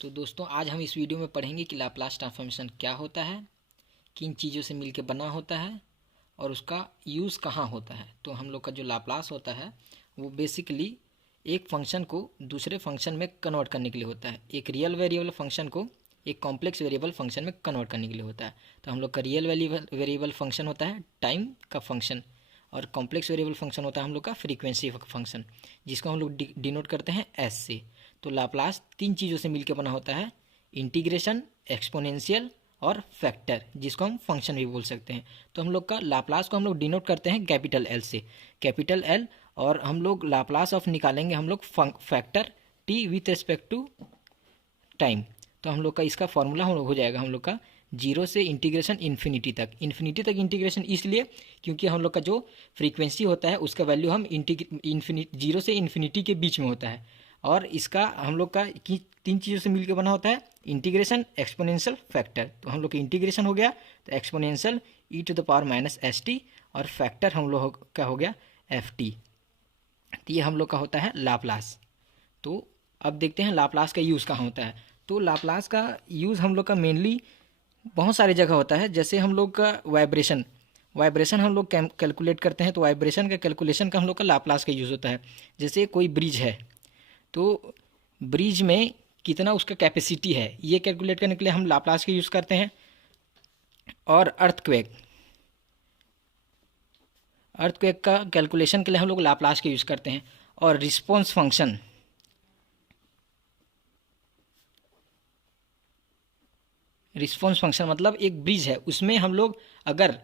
तो दोस्तों आज हम इस वीडियो में पढ़ेंगे कि लाप्लास ट्रांसफॉर्मेशन क्या होता है, किन चीज़ों से मिलकर बना होता है और उसका यूज़ कहाँ होता है। तो हम लोग का जो लाप्लास होता है वो बेसिकली एक फंक्शन को दूसरे फंक्शन में कन्वर्ट करने के लिए होता है। एक रियल वेरिएबल फंक्शन को एक कॉम्प्लेक्स वेरिएबल फंक्शन में कन्वर्ट करने के लिए होता है। तो हम लोग का रियल वेरिएबल फंक्शन होता है टाइम का फंक्शन और कॉम्प्लेक्स वेरिएबल फंक्शन होता है हम लोग का फ्रीक्वेंसी फंक्शन, जिसको हम लोग डिनोट करते हैं एस से। तो लाप्लास तीन चीज़ों से मिलकर बना होता है, इंटीग्रेशन, एक्सपोनेंशियल और फैक्टर, जिसको हम फंक्शन भी बोल सकते हैं। तो हम लोग का लाप्लास को हम लोग डिनोट करते हैं कैपिटल एल से, कैपिटल एल। और हम लोग लाप्लास ऑफ निकालेंगे हम लोग factor t with respect to time. तो हम लोग का इसका फॉर्मूला हो जाएगा हम लोग का जीरो से इंटीग्रेशन इन्फिनिटी तक इंटीग्रेशन, इसलिए क्योंकि हम लोग का जो फ्रीक्वेंसी होता है उसका वैल्यू हम जीरो से इन्फिनिटी के बीच में होता है। और इसका हम लोग का तीन चीज़ों से मिलकर बना होता है, इंटीग्रेशन, एक्सपोनेंशियल, फैक्टर। तो हम लोग का इंटीग्रेशन हो गया तो exponential e to the power minus s t, और फैक्टर हम लोग का हो गया एफ टी। तो ये हम लोग का होता है लाप्लास। तो अब देखते हैं लाप्लास का यूज़ कहाँ होता है। तो लाप्लास का यूज़ हम लोग का मेनली बहुत सारी जगह होता है। जैसे हम लोग का वाइब्रेशन हम लोग कैलकुलेट करते हैं, तो वाइब्रेशन का कैलकुलेशन का हम लोग का लाप्लास का यूज़ होता है। जैसे कोई ब्रिज है तो ब्रिज में कितना उसका कैपेसिटी है ये कैलकुलेट करने के लिए हम लाप्लास का यूज़ करते हैं। और अर्थक्वेक का कैलकुलेशन के लिए हम लोग लाप्लास का यूज़ करते हैं। और रिस्पॉन्स फंक्शन मतलब एक ब्रिज है, उसमें हम लोग अगर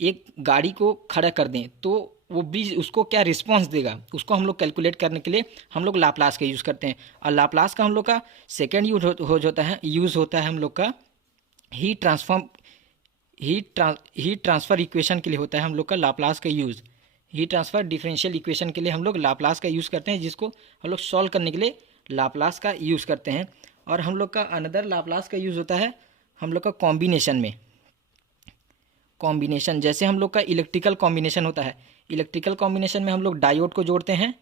एक गाड़ी को खड़ा कर दें तो वो ब्रिज उसको क्या रिस्पॉन्स देगा, उसको हम लोग कैलकुलेट करने के लिए हम लोग लाप्लास का यूज़ करते हैं। और लाप्लास का हम लोग का सेकेंड यूज़ होता है हम लोग का हीट ट्रांसफ़र इक्वेशन के लिए होता है हम लोग का लाप्लास का use. Heat transfer differential equation के लिए हम लोग लाप्लास का यूज़ करते हैं, जिसको हम लोग सॉल्व करने के लिए लाप्लास का यूज़ करते हैं। और हम लोग का अनदर लाप्लास का यूज़ होता है हम लोग का कॉम्बिनेशन। जैसे हम लोग का इलेक्ट्रिकल कॉम्बिनेशन होता है, इलेक्ट्रिकल कॉम्बिनेशन में हम लोग डायोड को जोड़ते हैं,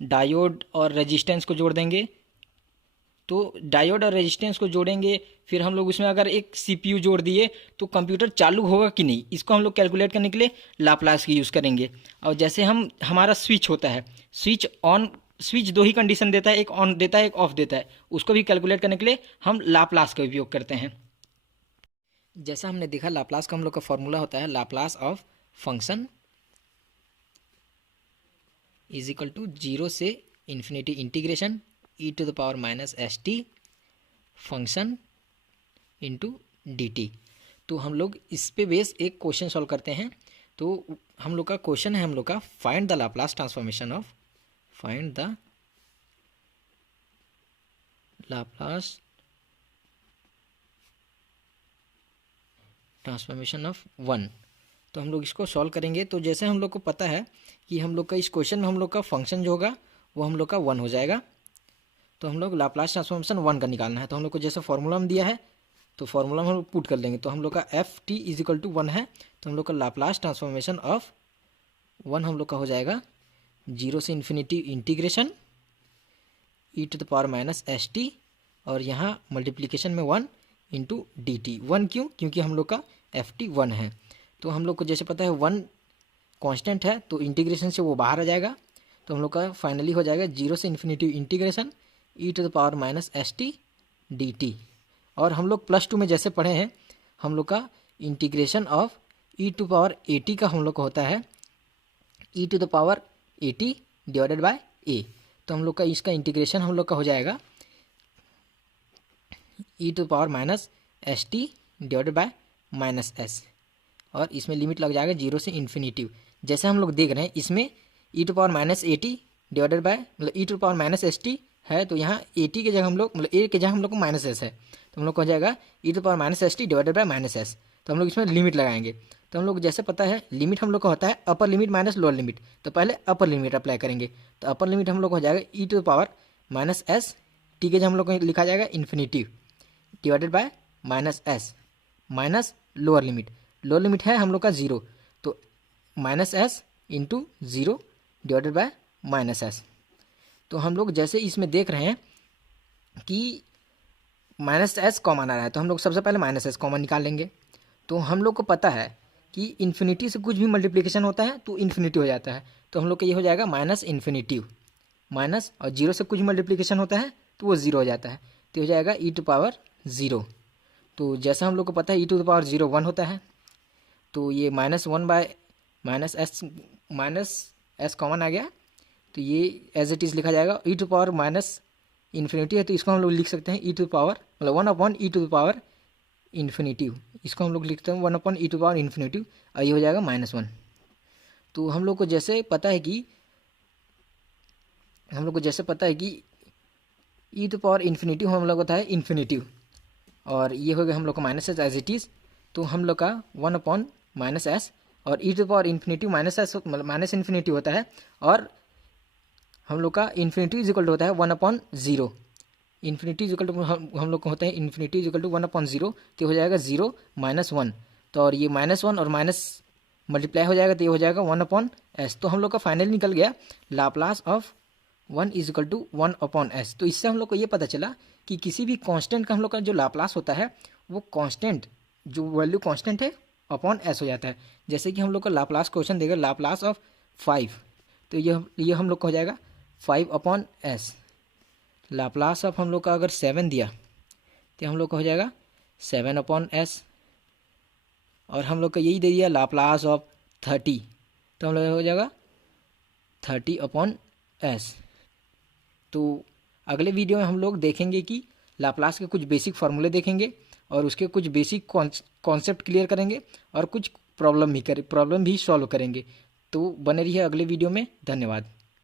डायोड और रेजिस्टेंस को जोड़ देंगे। तो डायोड और रेजिस्टेंस को जोड़ेंगे, फिर हम लोग उसमें अगर एक सीपीयू जोड़ दिए तो कंप्यूटर चालू होगा कि नहीं, इसको हम लोग कैलकुलेट करने के लिए लाप्लास की यूज़ करेंगे। और जैसे हमारा स्विच होता है, स्विच दो ही कंडीशन देता है, एक ऑन देता है एक ऑफ देता है, उसको भी कैलकुलेट करने के लिए हम लाप्लास का उपयोग करते हैं। जैसा हमने देखा लाप्लास का हम लोग का फॉर्मूला होता है Laplace of function is equal to zero से infinity integration e to the power minus s t function into d t. तो हम लोग इस पे बेस एक क्वेश्चन सॉल्व करते हैं। तो हम लोग का क्वेश्चन है हम लोग का find the Laplace transformation of one. तो हम लोग इसको सॉल्व करेंगे। तो जैसे हम लोग को पता है कि हम लोग का इस क्वेश्चन में हम लोग का फंक्शन जो होगा वो हम लोग का वन हो जाएगा। तो हम लोग लाप्लास ट्रांसफॉर्मेशन वन का निकालना है। तो हम लोग को जैसे फॉर्मूला में दिया है तो फॉर्मूला में हम लोग पुट कर लेंगे। तो हम लोग का f t is equal to one है, तो हम लोग का लाप्लास ट्रांसफॉर्मेशन ऑफ वन हम लोग का हो जाएगा जीरो से infinity integration e to the power minus s t, और यहाँ मल्टीप्लीकेशन में one into d t. One क्योंकि हम लोग का एफ टी वन है। तो हम लोग को जैसे पता है वन कांस्टेंट है, तो इंटीग्रेशन से वो बाहर आ जाएगा। तो हम लोग का फाइनली हो जाएगा जीरो से infinity integration e to the power minus s t d t. और हम लोग प्लस टू में जैसे पढ़े हैं हम लोग का integration of e to power a t का हम लोग का होता है e to the power a t divided by a. तो हम लोग का इसका इंटीग्रेशन हम लोग का हो जाएगा e to power minus s t divided by minus s, और इसमें लिमिट लग जाएगा जीरो से इन्फिनिटी। जैसे हम लोग देख रहे हैं इसमें e to power minus a t divided by मतलब e to power minus s t है, तो यहाँ ए टी के जगह हम लोग मतलब ए के जगह हम लोग को माइनस एस है, तो हम लोग को हो जाएगा e to power minus s t divided by minus s. तो हम लोग इसमें लिमिट लगाएंगे। तो हम लोग जैसे पता है लिमिट हम लोग का होता है upper limit minus lower limit, तो पहले अपर लिमिट अप्लाई करेंगे। तो अपर लिमिट हम लोग हो जाएगा e to power minus s t के जगह हम लोग को लिखा जाएगा infinity divided by minus s, minus lower limit है हम लोग का जीरो, तो minus s into zero divided by minus s. तो हम लोग जैसे इसमें देख रहे हैं कि माइनस एस कॉमन आ रहा है, तो हम लोग सबसे पहले माइनस एस कॉमन निकाल लेंगे। तो हम लोग को पता है कि इन्फिनिटी से कुछ भी मल्टीप्लिकेशन होता है तो इन्फिनिटी हो जाता है, तो हम लोग का ये हो जाएगा माइनस इन्फिनिटी। माइनस और जीरो से कुछ मल्टीप्लिकेशन होता है तो वो ज़ीरो हो जाता है, तो हो जाएगा ई टू पावर ज़ीरो। तो जैसा हम लोग को पता है e to the power zero 1 होता है, तो ये -1 बाय माइनस एस कॉमन आ गया, तो ये एज इट इज़ लिखा जाएगा। E to power minus infinity है तो इसको हम लोग लिख सकते हैं ई टू पावर मतलब 1 upon e to power infinity, इसको हम लोग लिखते हैं 1 upon e to power infinity, और ये हो जाएगा -1। तो हम लोग को जैसे पता है कि ई टू पावर इन्फिनिटी हम लोग होता है इन्फिनिटी, और ये हो गया हम लोग का minus s as it is, तो हम लोग का 1 अपॉन माइनस एस, और e to power infinity minus s मतलब माइनस इन्फिनिटी होता है, और हम लोग का इन्फिनिटी इज इक्वल टू होता है 1 upon zero. Infinity is equal to हम लोग को होता है infinity is equal to 1 upon zero, तो हो जाएगा 0 -1, तो और ये -1 और माइनस मल्टीप्लाई हो जाएगा तो ये हो जाएगा 1 अपॉन एस। तो हम लोग का फाइनल निकल गया Laplace of 1 is equal to 1 upon s. तो इससे हम लोग को ये पता चला कि किसी भी कांस्टेंट का हम लोग का जो लाप्लास होता है वो कांस्टेंट जो वैल्यू कांस्टेंट है अपॉन एस हो जाता है। जैसे कि हम लोग का लाप्लास क्वेश्चन देगा लाप्लास ऑफ 5, तो ये हम लोग का हो जाएगा 5 अपॉन एस। लाप्लास ऑफ हम लोग का अगर 7 दिया तो हम लोग का हो जाएगा 7 अपॉन एस, और हम लोग का यही दे दिया लाप्लास ऑफ 30, तो हम लोग हो जाएगा 30 अपॉन एस। तो अगले वीडियो में हम लोग देखेंगे कि लाप्लास के कुछ बेसिक फार्मूले देखेंगे और उसके कुछ बेसिक कॉन्सेप्ट क्लियर करेंगे और कुछ प्रॉब्लम भी सॉल्व करेंगे। तो बने रहिए अगले वीडियो में। धन्यवाद।